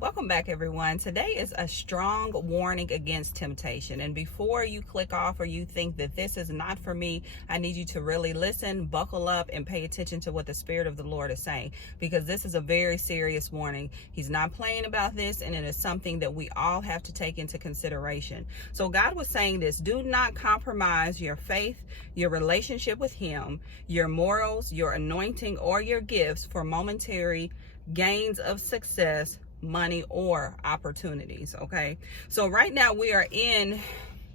Welcome back, everyone. Today is a strong warning against temptation. And before you click off or you think that this is not for me, I need you to really listen, buckle up, and pay attention to what the Spirit of the Lord is saying, because this is a very serious warning. He's not playing about this, and it is something that we all have to take into consideration. So God was saying this: do not compromise your faith, your relationship with Him, your morals, your anointing, or your gifts for momentary gains of success, money, or opportunities. Okay, so right now we are in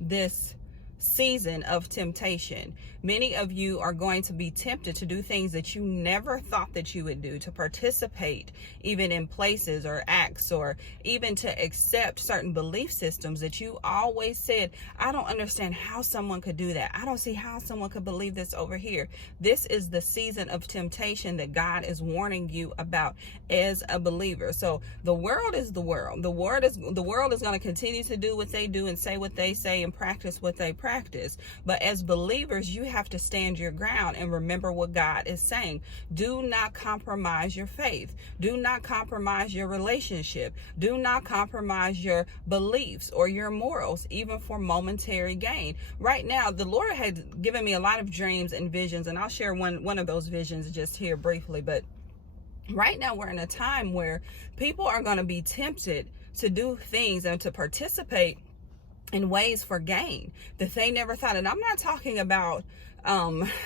this season of temptation. Many of you are going to be tempted to do things that you never thought that you would do, to participate even in places or acts, or even to accept certain belief systems that you always said, I don't understand how someone could do that. I don't see how someone could believe this over here. This is the season of temptation that God is warning you about as a believer. So the world is the world. The world is going to continue to do what they do and say what they say and practice what they practice. But as believers, you have to stand your ground and remember what God is saying. Do not compromise your faith. Do not compromise your relationship. Do not compromise your beliefs or your morals, even for momentary gain. Right now, the Lord had given me a lot of dreams and visions, and I'll share one of those visions just here briefly. But right now, we're in a time where people are going to be tempted to do things and to participate in ways for gain that they never thought. And I'm not talking about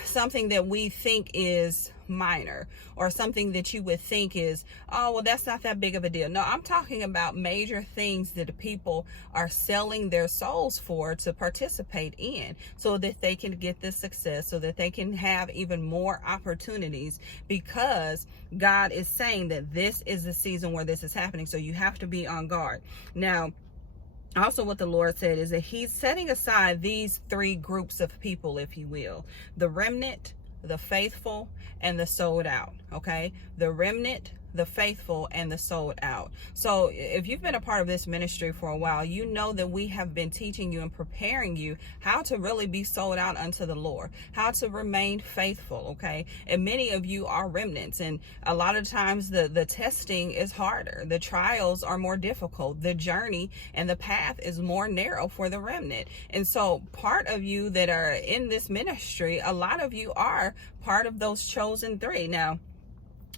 something that we think is minor, or something that you would think is, oh, well, that's not that big of a deal. No, I'm talking about major things that people are selling their souls for to participate in, so that they can get this success, so that they can have even more opportunities, because God is saying that this is the season where this is happening. So you have to be on guard. Now, also, what the Lord said is that He's setting aside these three groups of people, if you will: the remnant, the faithful, and the sold out. Okay, the remnant, the faithful, and the sold out. So if you've been a part of this ministry for a while, you know that we have been teaching you and preparing you how to really be sold out unto the Lord, how to remain faithful. Okay, and many of you are remnants, and a lot of times the testing is harder, the trials are more difficult, the journey and the path is more narrow for the remnant. And so part of you that are in this ministry, a lot of you are part of those chosen three. Now,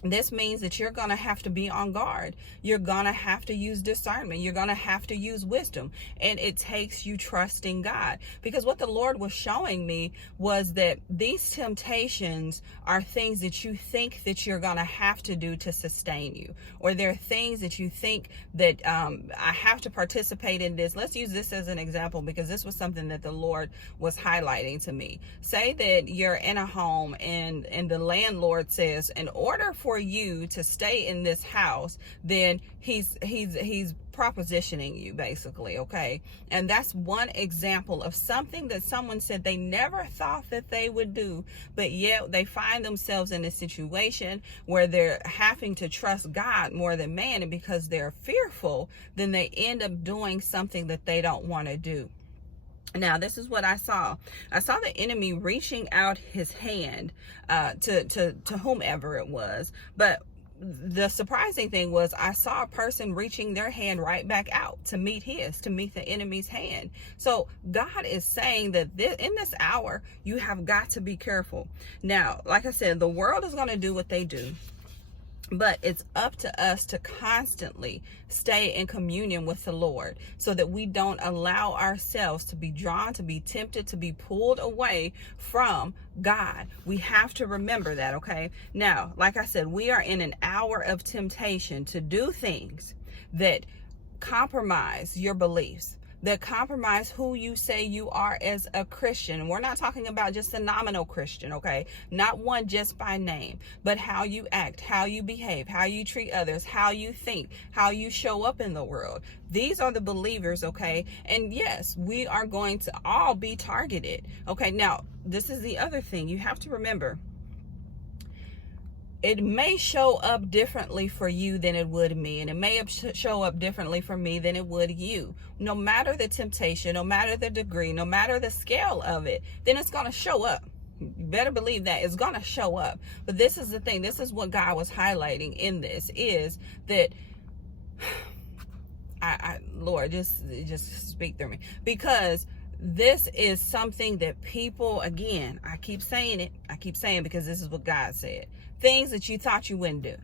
this means that you're going to have to be on guard. You're going to have to use discernment. You're going to have to use wisdom. And it takes you trusting God. Because what the Lord was showing me was that these temptations are things that you think that you're going to have to do to sustain you. Or they're things that you think that I have to participate in this. Let's use this as an example, because this was something that the Lord was highlighting to me. Say that you're in a home and the landlord says, in order for you to stay in this house, then he's propositioning you, basically. Okay, and that's one example of something that someone said they never thought that they would do, but yet they find themselves in a situation where they're having to trust God more than man, and because they're fearful, then they end up doing something that they don't want to do. Now, this is what I saw. I saw the enemy reaching out his hand to whomever it was. But the surprising thing was I saw a person reaching their hand right back out to meet the enemy's hand. So God is saying that in this hour, you have got to be careful. Now, like I said, the world is going to do what they do. But it's up to us to constantly stay in communion with the Lord, so that we don't allow ourselves to be drawn, to be tempted, to be pulled away from God. We have to remember that, okay? Now, like I said, we are in an hour of temptation to do things that compromise your beliefs, that compromise who you say you are as a Christian. We're not talking about just a nominal Christian, okay? Not one just by name, but how you act, how you behave, how you treat others, how you think, how you show up in the world. These are the believers, okay? And yes, we are going to all be targeted, okay? Now, this is the other thing you have to remember. It may show up differently for you than it would me, and it may show up differently for me than it would you. No matter the temptation, no matter the degree, no matter the scale of it, then it's going to show up. You better believe that it's going to show up. But this is the thing. This is what God was highlighting in this, is that Lord, just speak through me, because this is something that people, again, I keep saying because this is what God said. Things that you thought you wouldn't do.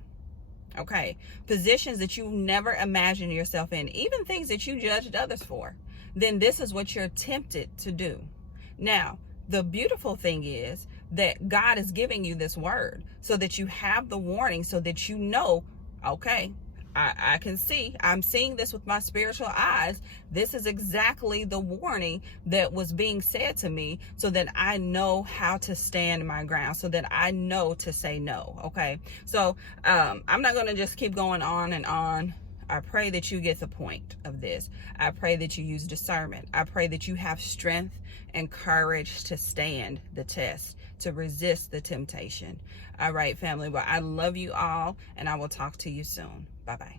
Okay. Positions that you never imagined yourself in, even things that you judged others for. Then this is what you're tempted to do. Now, the beautiful thing is that God is giving you this word so that you have the warning, so that you know, okay, I can see, I'm seeing this with my spiritual eyes. This is exactly the warning that was being said to me, so that I know how to stand my ground, so that I know to say no. Okay. So, I'm not going to just keep going on and on. I pray that you get the point of this. I pray that you use discernment. I pray that you have strength and courage to stand the test, to resist the temptation. All right, family. Well, I love you all, and I will talk to you soon. Bye-bye.